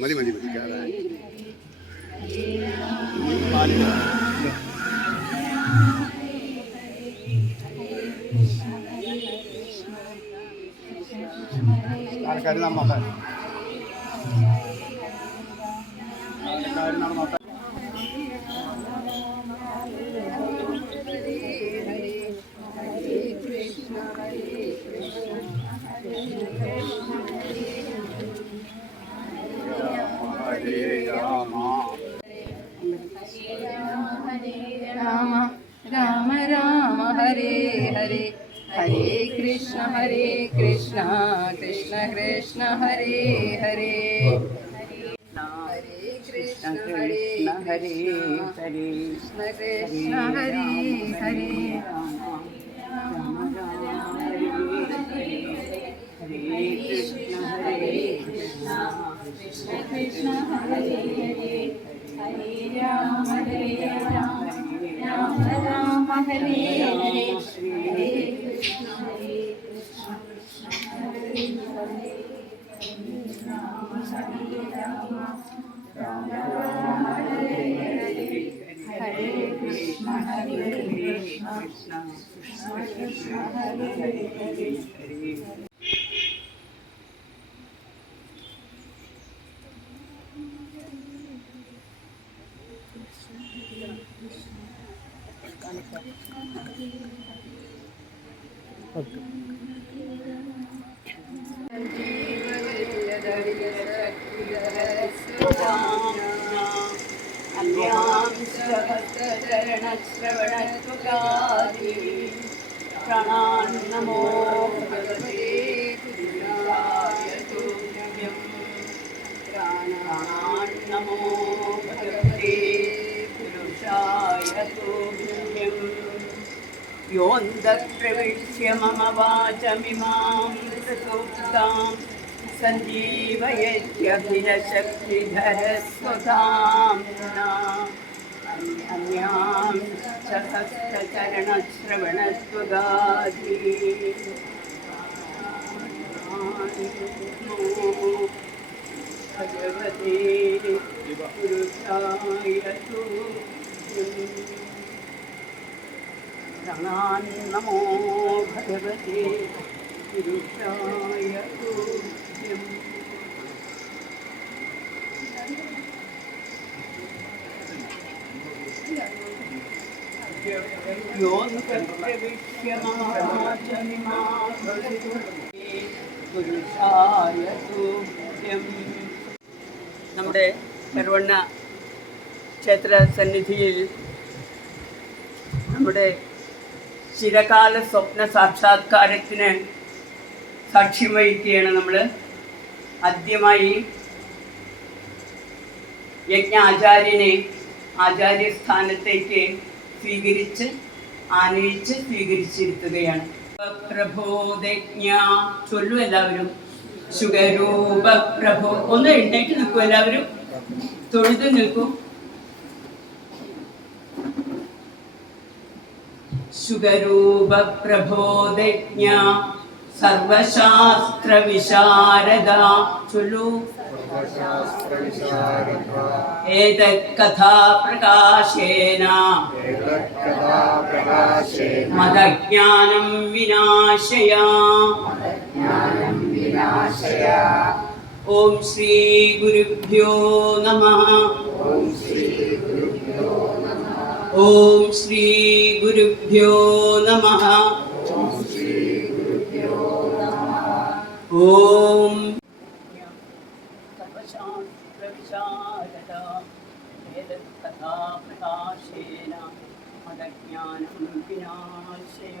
മതി മതി മതി ആൾക്കാർ നമ്മ രാമ രാമ രാമ ഹരേ ഹരേ ഹരേ കൃഷ്ണ കൃഷ്ണ കൃഷ്ണ ഹരേ ഹരേ ഹരേ കൃഷ്ണ ഹരേ ഹരേ കൃഷ്ണ കൃഷ്ണ ഹരേ ഹരേ ഹരേ കൃഷ്ണ കൃഷ്ണ ഹരേ ഹരേ ഹരേ രാമ രാമ രാമ ഹരേ ഹരേ ഹരേ കൃഷ്ണ ഹരേ ഹരേ രാമ ഹരേ രാമ രാമ രാമ ഹരേ ഹരേ ഹരേ കൃഷ്ണ ഹരേ കൃഷ്ണ കൃഷ്ണ ഹരേ ഹരേ പ്രണാന്നമോ ഭഗവതേ പുരുഷായ തുഭ്യം പ്രണാന്നമോ ഭഗവതേ പുരുഷായ തുഭ്യം യോന്തപ്രവിശ്യ മമ വാചമിമാം സൂക്താം സഞ്ജീവയത്യഖിലശക്തിധരസ്വധാംനാ അന്യാം സഹസ്രചരണശ്രവണത്വഗാധീ ഭഗവതേ പുരുഷായ തുഭ്യം പ്രണാന്നമോ ഭഗവതേ പുരുഷായ തുഭ്യം നമ്മുടെ കരുവണ്ണ ക്ഷേത്ര സന്നിധിയിൽ നമ്മുടെ ചിരകാല സ്വപ്ന സാക്ഷാത്കാരത്തിന് സാക്ഷ്യം വഹിക്കുകയാണ്. നമ്മൾ ആദ്യമായി യജ്ഞാചാര്യനെ ആചാര്യസ്ഥാനത്തേക്ക് സ്വീകരിച്ച് ആനയിച്ച് സ്വീകരിച്ചിരുത്തുകയാണ്. പ്രഭോദജ്ഞ ചൊല്ലു എല്ലാവരും. ശുഗരൂപ പ്രഭോ ഒന്ന് എഴുന്നേറ്റ് നിൽക്കൂ, എല്ലാവരും തൊഴുത് നിൽക്കൂ. ശുഗരൂപ പ്രബോധജ്ഞ സർവശാസ്ത്ര വിശാരദ ചൊല്ലു. ഏതത് കഥാ പ്രകാശേന മദജ്ഞാനം വിനാശയ. ഓം ശ്രീ ഗുരുഭ്യോ നമഃ. ഓം ശ്രീ ഗുരുഭ്യോ നമഃ. ഓം സർവശാസ്ത്രവിശാരദ വേദകഥാ പ്രകാശേന മദജ്ഞാനം വിനാശയ.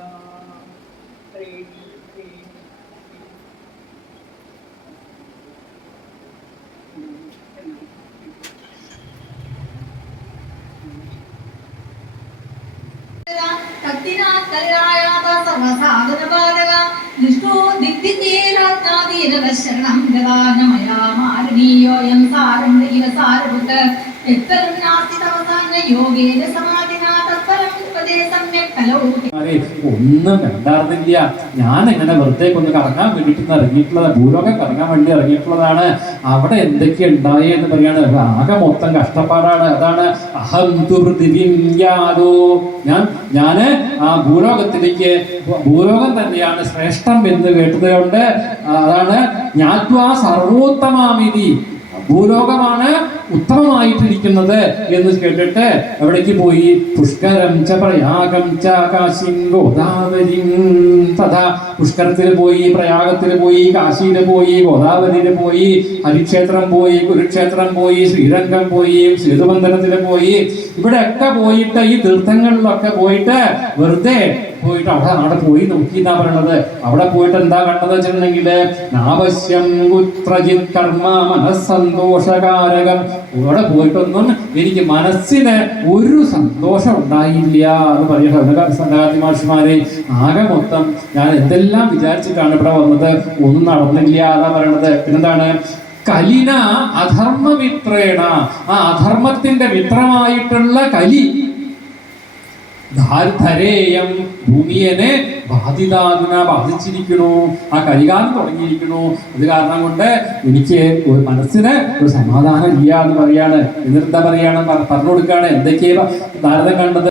മഹർഷിമാരെ ഒന്നും വേണ്ടായിരുന്നില്ല. ഞാൻ എങ്ങനെ വെറുതെ ഒന്ന് കറങ്ങാൻ വേണ്ടിയിട്ട് ഇറങ്ങിയിട്ടുള്ളത്, ഭൂലോകം കറങ്ങാൻ വേണ്ടി ഇറങ്ങിയിട്ടുള്ളതാണ്. അവിടെ എന്തൊക്കെ ഉണ്ടായി എന്ന് പറയാണ്. ആകെ മൊത്തം കഷ്ടപ്പാടാണ്. അതാണ് അഹം ദുർദിവിന്യാദോ, ഞാന് ആ ഭൂലോകം തന്നെയാണ് ശ്രേഷ്ഠം എന്ന് കേട്ടത് കൊണ്ട് അതാണ് ജ്ഞാത്വാ സർവോത്തമാമിതി, ഭൂലോകമാണ് ഉത്തമമായിട്ടിരിക്കുന്നത് എന്ന് കേട്ടിട്ട് എവിടേക്ക് പോയി? പുഷ്കരം ച പ്രയാഗം ച കാശിം ഗോദാവരിം തഥാ, പുഷ്കരത്തിൽ പോയി, പ്രയാഗത്തിൽ പോയി, കാശിയിൽ പോയി, ഗോദാവരിയിൽ പോയി, ഹരിക്ഷേത്രം പോയി, കുരുക്ഷേത്രം പോയി, ശ്രീരംഗം പോയി, സേതുബന്ധനത്തിൽ പോയി. ഇവിടെയൊക്കെ പോയിട്ട് ഈ തീർത്ഥങ്ങളിലൊക്കെ പോയിട്ട് വെറുതെ പോയിട്ട് അവിടെ പോയി നോക്കി എന്നാ പറയണത്. അവിടെ പോയിട്ട് എന്താ കണ്ടത് വെച്ചിട്ടുണ്ടെങ്കിൽ നാവശ്യം കുത്രജിത് കർമ്മ മനസ്സന്തോഷകാരകം, അവിടെ പോയിട്ടൊന്നും എനിക്ക് മനസ്സിന് ഒരു സന്തോഷം ഉണ്ടായില്ല എന്ന് പറയുന്നത് സന്താതി മഹർഷിമാരെ. ആകെ മൊത്തം ഞാൻ എന്തെല്ലാം വിചാരിച്ചിട്ടാണ് ഇവിടെ വന്നത്, ഒന്നും നടന്നില്ല എന്നാ പറയണത്. പിന്നെന്താണ്? കലിന അധർമ്മമിത്രേണ, ആ അധർമ്മത്തിന്റെ മിത്രമായിട്ടുള്ള കലി ധരേയം, ഭൂമിയെ ബാധിച്ചിരിക്കണു, ആ കലികാലം തുടങ്ങിയിരിക്കണു. അത് കാരണം കൊണ്ട് എനിക്ക് ഒരു മനസ്സിന് ഒരു സമാധാനം ഇല്ല എന്ന് പറയാണ്. എന്നിട്ട് എന്താ പറയാണ്? പറഞ്ഞു കൊടുക്കുകയാണ് എന്തൊക്കെയാ നാരദൻ കണ്ടത്.